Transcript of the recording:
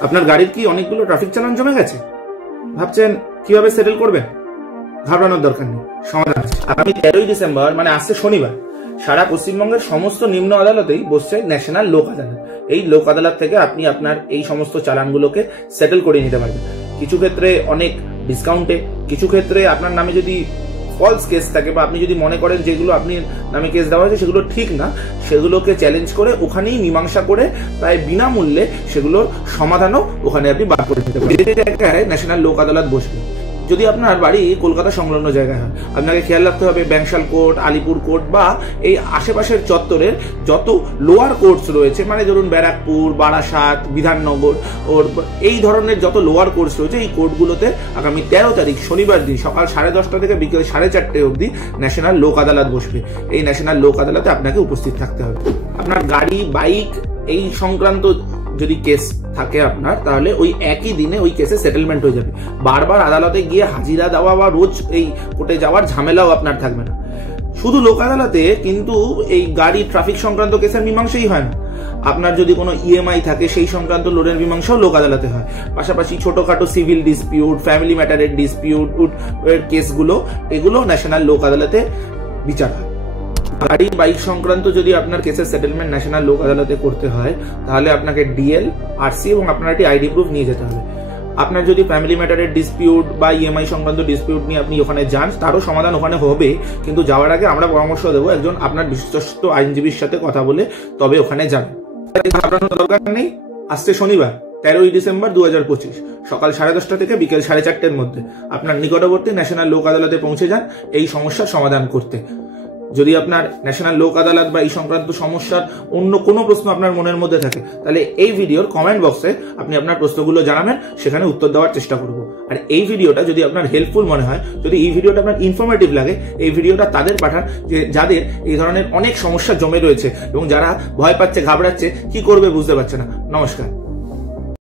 আপনার গাড়ির কি অনেকগুলো ট্রাফিক চালান জমে গেছে? ভাবছেন কিভাবে সেটেল করবেন? ঘাবড়ানোর দরকার নেই, সমাধান আছে। আগামী 13ই ডিসেম্বর মানে আসছে শনিবার সারা পশ্চিমবঙ্গের সমস্ত নিম্ন আদালতেই বসছে ন্যাশনাল লোক আদালত। এই লোক আদালত থেকে আপনি আপনার এই সমস্ত চালানগুলোকে সেটেল করে নিতে পারবেন। কিছু ক্ষেত্রে অনেক ডিসকাউন্টে, কিছু ক্ষেত্রে আপনার নামে যদি ফলস কেস থাকে বা আপনি যদি মনে করেন যেগুলো আপনি নামে কেস দেওয়া হয়েছে সেগুলো ঠিক না, সেগুলোকে চ্যালেঞ্জ করে ওখানেই মীমাংসা করে প্রায় বিনামূল্যে সেগুলোর সমাধানও ওখানে আপনি বার করে দিতে পারেন। যে জায়গায় ন্যাশনাল লোক আদালত বসবে, যদি আপনার বাড়ি কলকাতা সংলগ্ন জায়গায় হয়, আপনাকে খেয়াল রাখতে হবে ব্যাংশাল কোর্ট, আলিপুর কোর্ট বা এই আশেপাশের চত্বরের যত লোয়ার কোর্টস রয়েছে, মানে ধরুন ব্যারাকপুর, বারাসাত, বিধাননগর ওর এই ধরনের যত লোয়ার কোর্টস রয়েছে, এই কোর্টগুলোতে আগামী 13 তারিখ শনিবার দিন সকাল 10:30 থেকে বিকেল 4:30 অবধি ন্যাশনাল লোক আদালত বসবে। এই ন্যাশনাল লোক আদালতে আপনাকে উপস্থিত থাকতে হবে। আপনার গাড়ি, বাইক এই সংক্রান্ত যদি কেস থাকে আপনার, তাহলে ওই একই দিনে ওই কেসে সেটেলমেন্ট হয়ে যাবে। বারবার আদালতে গিয়ে হাজিরা দেওয়া বা রোজ এই কোর্টে যাওয়ার ঝামেলাও আপনার থাকবে না। শুধু লোক আদালতে কিন্তু এই গাড়ি ট্রাফিক সংক্রান্ত কেসের মীমাংসাই হয় না। আপনার যদি কোনো ইএমআই থাকে সেই সংক্রান্ত লোনের মীমাংসাও লোক আদালতে হয়। পাশাপাশি ছোটখাটো সিভিল ডিসপিউট, ফ্যামিলি ম্যাটারের ডিসপিউট কেসগুলো, এগুলো ন্যাশনাল লোক আদালতে বিচার হয়। গাড়ি, বাইক সংক্রান্ত যদি আপনার কেসের সেটেলমেন্ট ন্যাশনাল লোক আদালতে করতে হয়, তাহলে আপনাকে ডিএল, আরসি এবং আপনার একটি আইডি প্রুফ নিয়ে যেতে হবে। আপনার যদি ফ্যামিলি ম্যাটারের ডিসপিউট বা ইএমআই সংক্রান্ত ডিসপিউট নিয়ে আপনি ওখানে যান, তারও সমাধান ওখানে হবে, কিন্তু যাওয়ার আগে আমরা পরামর্শ দেবো একজন আপনার বিশ্বস্ত আইনজীবীর সাথে কথা বলে তবে ওখানে যাবেন। ঘাবড়ানোর দরকার নেই। আসছে শনিবার 13ই ডিসেম্বর 2025 সকাল 10:30 থেকে বিকেল 4:30 মধ্যে আপনার নিকটবর্তী ন্যাশনাল লোক আদালতে পৌঁছে যান এই সমস্যার সমাধান করতে। যদি আপনার ন্যাশনাল লোক আদালত বা এই সংক্রান্ত সমস্যার অন্য কোনো প্রশ্ন আপনার মনের মধ্যে থাকে, তাহলে এই ভিডিওর কমেন্ট বক্সে আপনি আপনার প্রশ্নগুলো জানাবেন, সেখানে উত্তর দেওয়ার চেষ্টা করব। আর এই ভিডিওটা যদি আপনার হেল্পফুল মনে হয়, যদি এই ভিডিওটা আপনার ইনফরমেটিভ লাগে, এই ভিডিওটা তাদের পাঠান যে যাদের এই ধরনের অনেক সমস্যা জমে রয়েছে এবং যারা ভয় পাচ্ছে, ঘাবড়াচ্ছে, কি করবে বুঝতে পারছে না। নমস্কার।